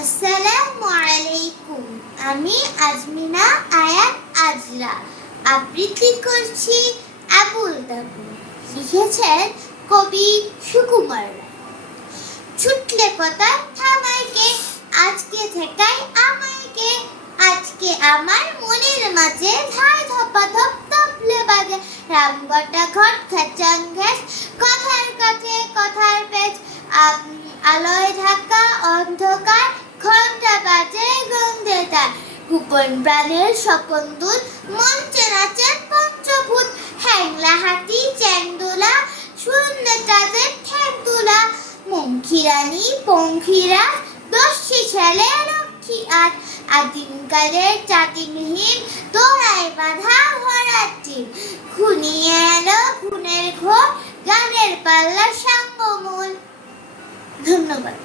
আসসালামু আলাইকুম। আমি আজমিনা আয়াত আজরা আবৃত্তি করছি আবুল তাবু। লিখেছেন কবি সুকুমার রায়। ছুটলে কোথায় থামাইকে, আজকে থেকাই আমাইকে। আজকে আমার মনের মাঝে ধাই ধপা ধপ তপলে বাজে। রামগটা ঘট খাচাং ঘ্যাস, কথার কাছে কথার পেচ। আলোয় ঢাকা অন্ধকার, ঘন্টা বাজে গন্ধে তার। গোপন প্রাণের স্বপন দূত, মঞ্চে নাচে পঞ্চভূত। হ্যাংলা হাতি চ্যাংদোলা, শূন্য চাঁদের ঠ্যাং তোলা। মঙ্খিরানী পঙ্খিরা, দস্যি ছেলে লক্ষ্মী আজ। আদিমকালের চাঁদিমহীন, দোলায় বাঁধা ভরার টিন। ঘুনিয়ে এলো খুনের ঘোর, গানের পাল্লা সাঙ্গমূল। ধন্যবাদ।